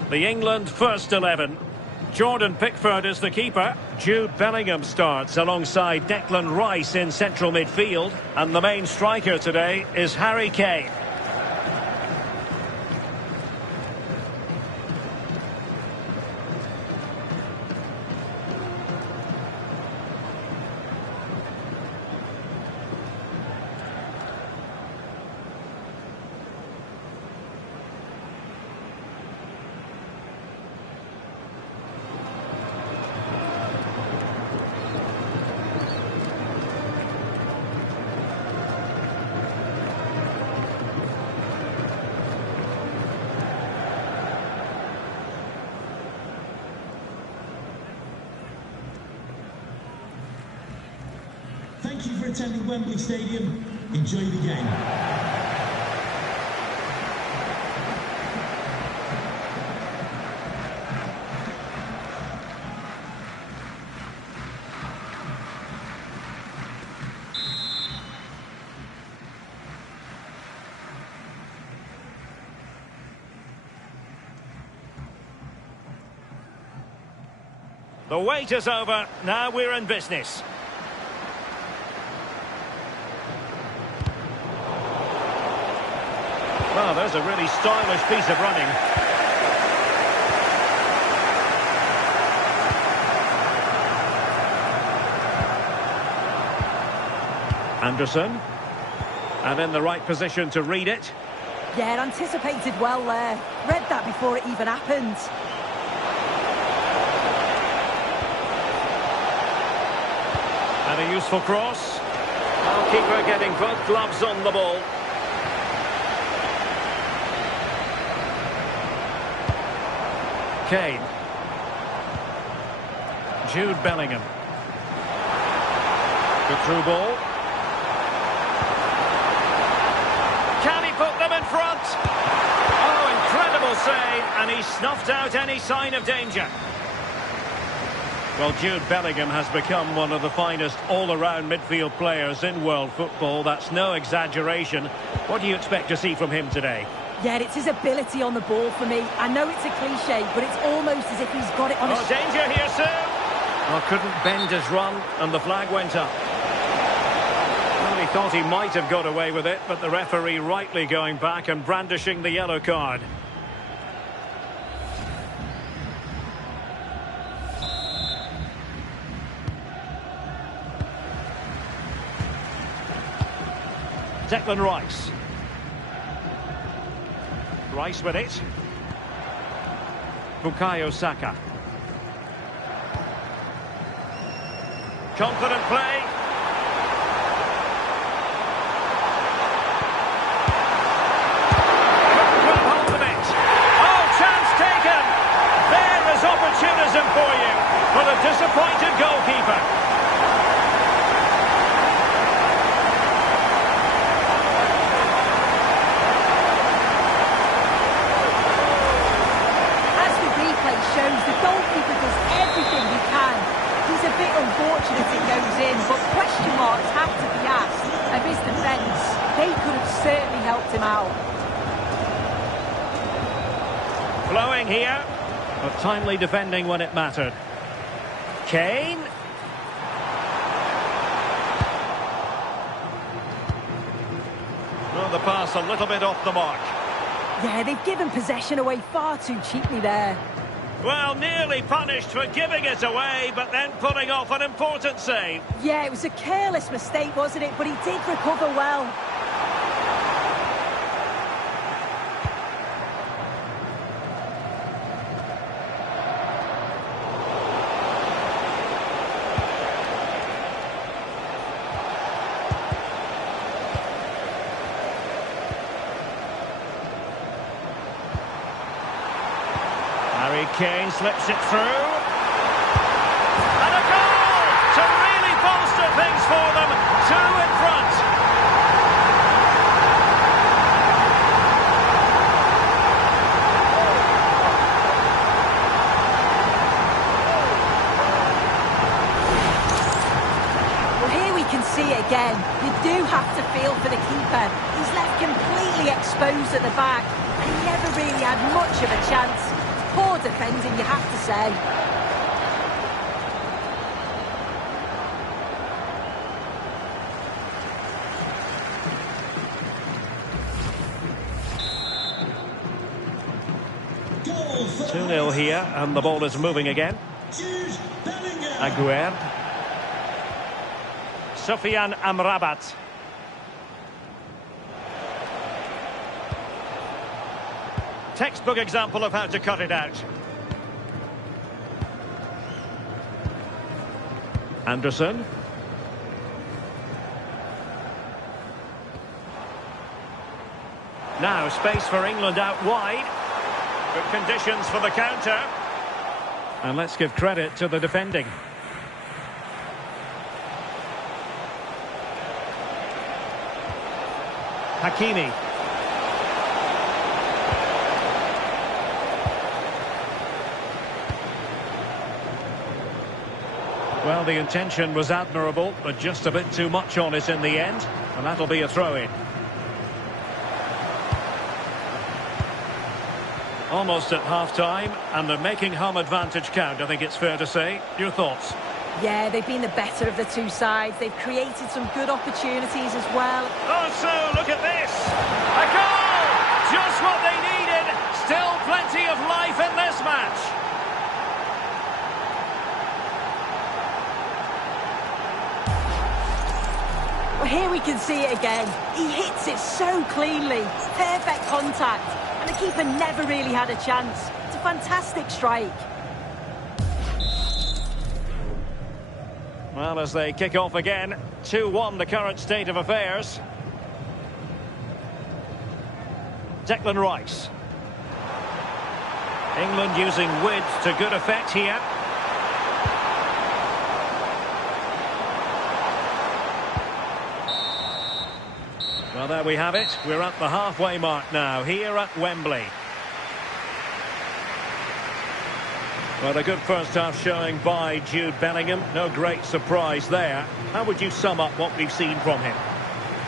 The England first 11. Jordan Pickford is the keeper. Jude Bellingham starts alongside Declan Rice in central midfield. And the main striker today is Harry Kane. Thank you for attending Wembley Stadium. Enjoy the game. The wait is over. Now we're in business. Well, there's a really stylish piece of running. Anderson. And in the right position to read it. Yeah, anticipated well there. Read that before it even happened. And a useful cross. Goalkeeper getting both gloves on the ball. Kane. Jude Bellingham. The through ball. Can he put them in front? Oh, incredible save, and he snuffed out any sign of danger. Well, Jude Bellingham has become one of the finest all-around midfield players in world football. That's no exaggeration. What do you expect to see from him today? Yeah, it's his ability on the ball for me. I know it's a cliche, but it's almost as if he's got it on his... Oh, danger here soon! Well, couldn't bend his run, and the flag went up. Well, he thought he might have got away with it, but the referee rightly going back and brandishing the yellow card. Declan Rice. Rice with it. Bukayo Saka. Confident play. Grab hold of it. Oh, chance taken. There is opportunism for you, but a disappointed goalkeeper. Shows the goalkeeper does everything he can. He's a bit unfortunate it goes in, but question marks have to be asked of his defence. They could have certainly helped him out. Flowing here, but timely defending when it mattered. Kane. Well, the pass a little bit off the mark. Yeah, they've given possession away far too cheaply there. Well, nearly punished for giving it away, but then pulling off an important save. Yeah, it was a careless mistake, wasn't it? But he did recover well. Harry Kane slips it through. And a goal to really bolster things for them. 2 in front. Well, here we can see it again. You do have to feel for the keeper. He's left completely exposed at the back. And he never really had much of a chance. Poor defending, you have to say. Goal for 2-0 here, and the ball is moving again. Jude Bellingham. Aguerd. Sufyan Amrabat. Textbook example of how to cut it out. Anderson. Now space for England out wide. Good conditions for the counter. And let's give credit to the defending. Hakimi. Well, the intention was admirable, but just a bit too much on it in the end, and that'll be a throw-in. Almost at half-time, and they're making home advantage count, I think it's fair to say. Your thoughts? Yeah, they've been the better of the two sides. They've created some good opportunities as well. Oh, so look at this! A goal! Well, here we can see it again. He hits it so cleanly. Perfect contact. And the keeper never really had a chance. It's a fantastic strike. Well, as they kick off again, 2-1 the current state of affairs. Declan Rice. England using width to good effect here. Well, there we have it. We're at the halfway mark now, here at Wembley. Well, a good first half showing by Jude Bellingham. No great surprise there. How would you sum up what we've seen from him?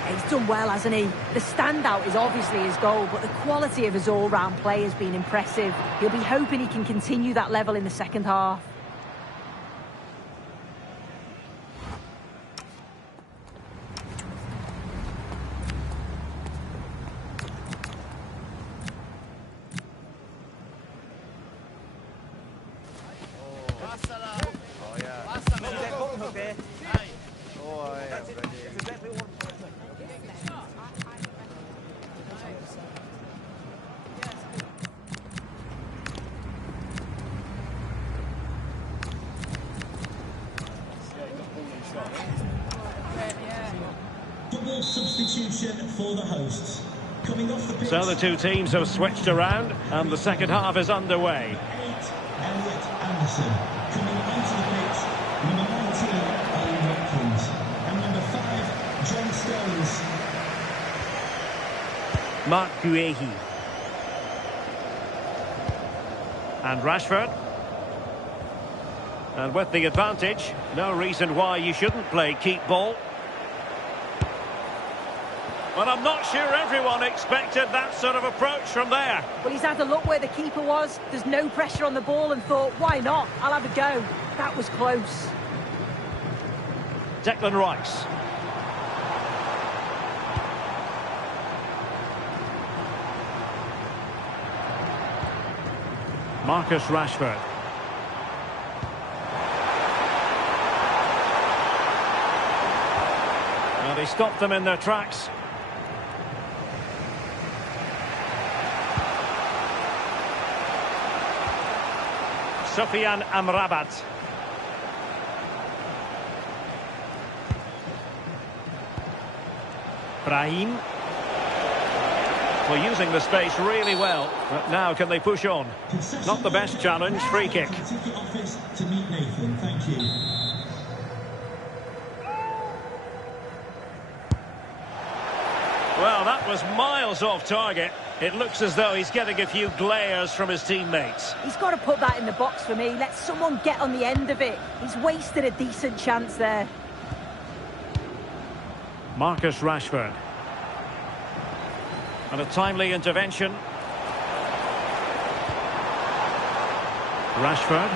He's done well, hasn't he? The standout is obviously his goal, but the quality of his all-round play has been impressive. He'll be hoping he can continue that level in the second half. Double substitution for the hosts. Coming off the pitch. So the two teams have switched around and the second half is underway. 8, Elliot Anderson. Coming onto the pitch, number 19, Owen Watkins. And number 5, John Stones. Mark Guehi. And Rashford. And with the advantage, no reason why you shouldn't play keep ball. But I'm not sure everyone expected that sort of approach from there. Well, he's had a look where the keeper was. There's no pressure on the ball and thought, why not? I'll have a go. That was close. Declan Rice. Marcus Rashford. Well, he stopped them in their tracks. Sufyan Amrabat. Brahim. Well, using the space really well, but now can they push on? Not the best challenge, free kick. Ticket office to meet Nathan. Thank you. Well, that was miles off target. It looks as though he's getting a few glares from his teammates. He's got to put that in the box for me. Let someone get on the end of it. He's wasted a decent chance there. Marcus Rashford. And a timely intervention. Rashford.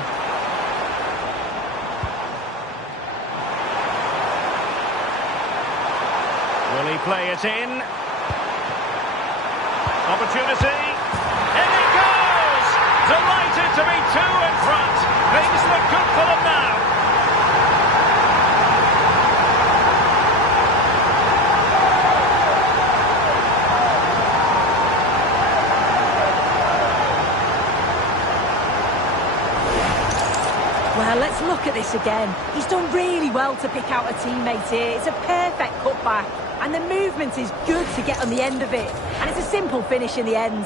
Will he play it in? Opportunity. In it goes! Delighted to be two in front. Things look good for them now. Well, let's look at this again. He's done really well to pick out a teammate here. It's a perfect cutback. And the movement is good to get on the end of it. And it's a simple finish in the end.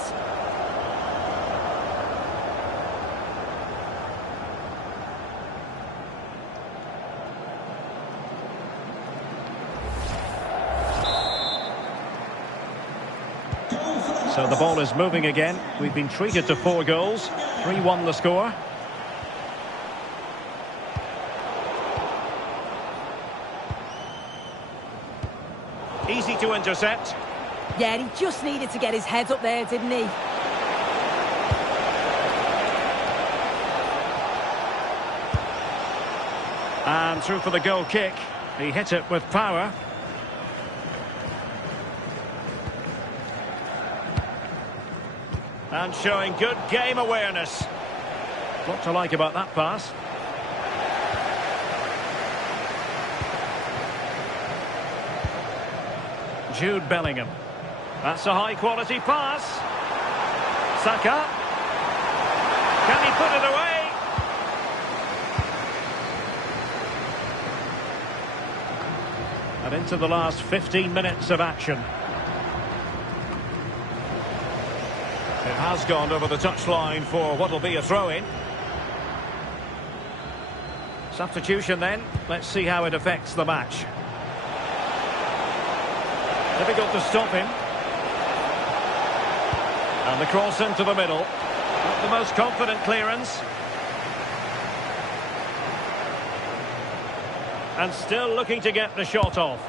So the ball is moving again. We've been treated to 4 goals. 3-1 the score. Easy to intercept. Yeah, he just needed to get his head up there, didn't he? And through for the goal kick. He hit it with power. And showing good game awareness. What to like about that pass? Jude Bellingham. That's a high-quality pass. Saka. Can he put it away? And into the last 15 minutes of action. It has gone over the touchline for what will be a throw-in. Substitution then. Let's see how it affects the match. Difficult to stop him. And the cross into the middle. Not the most confident clearance. And still looking to get the shot off.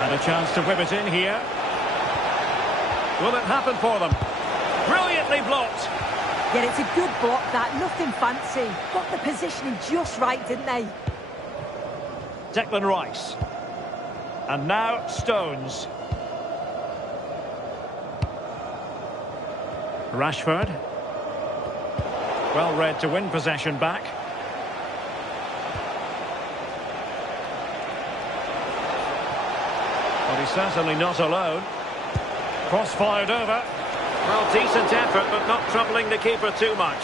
And a chance to whip it in here. Will it happen for them? Brilliantly blocked. Yeah, it's a good block that, nothing fancy. Got the positioning just right, didn't they? Declan Rice. And now Stones. Rashford. Well read to win possession back. But he's certainly not alone. Cross fired over. Well, decent effort, but not troubling the keeper too much.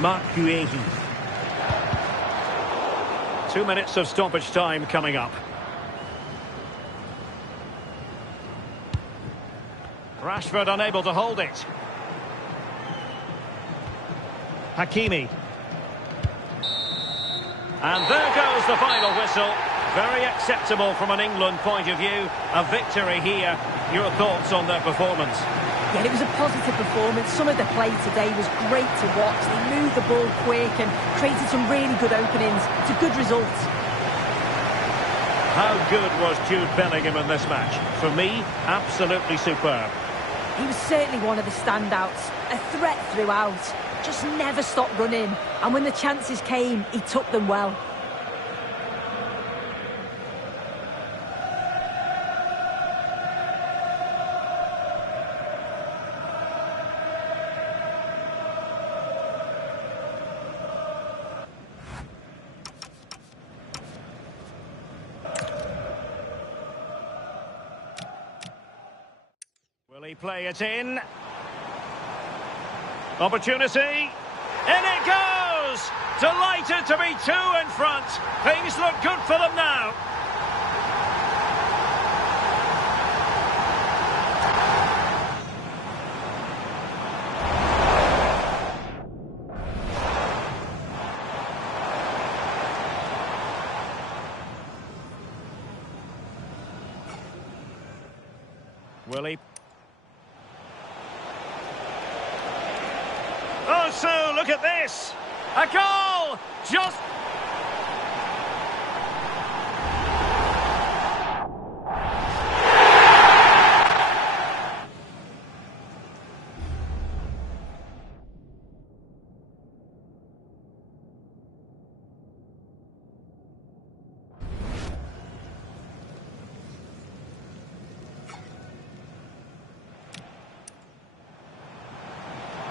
Mark Guehi. 2 minutes of stoppage time coming up. Rashford unable to hold it. Hakimi. And there goes the final whistle. Very acceptable from an England point of view. A victory here. Your thoughts on their performance? Yeah, it was a positive performance. Some of the play today was great to watch. They moved the ball quick and created some really good openings. It's a good result. How good was Jude Bellingham in this match? For me, absolutely superb. He was certainly one of the standouts. A threat throughout. Just never stopped running. And when the chances came, he took them well. Will he play it in? Opportunity. In it goes! Delighted to be two in front. Things look good for them now. Will he? Oh, so look at this! A goal! Just...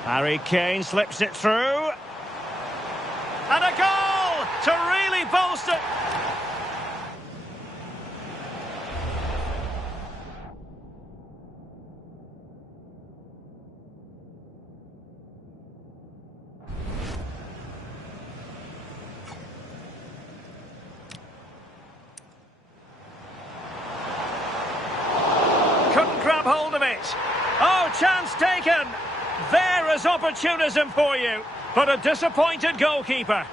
Harry Kane slips it through. And a goal to really bolster. Couldn't grab hold of it. Oh, chance taken. There is opportunism for you, but a disappointed goalkeeper.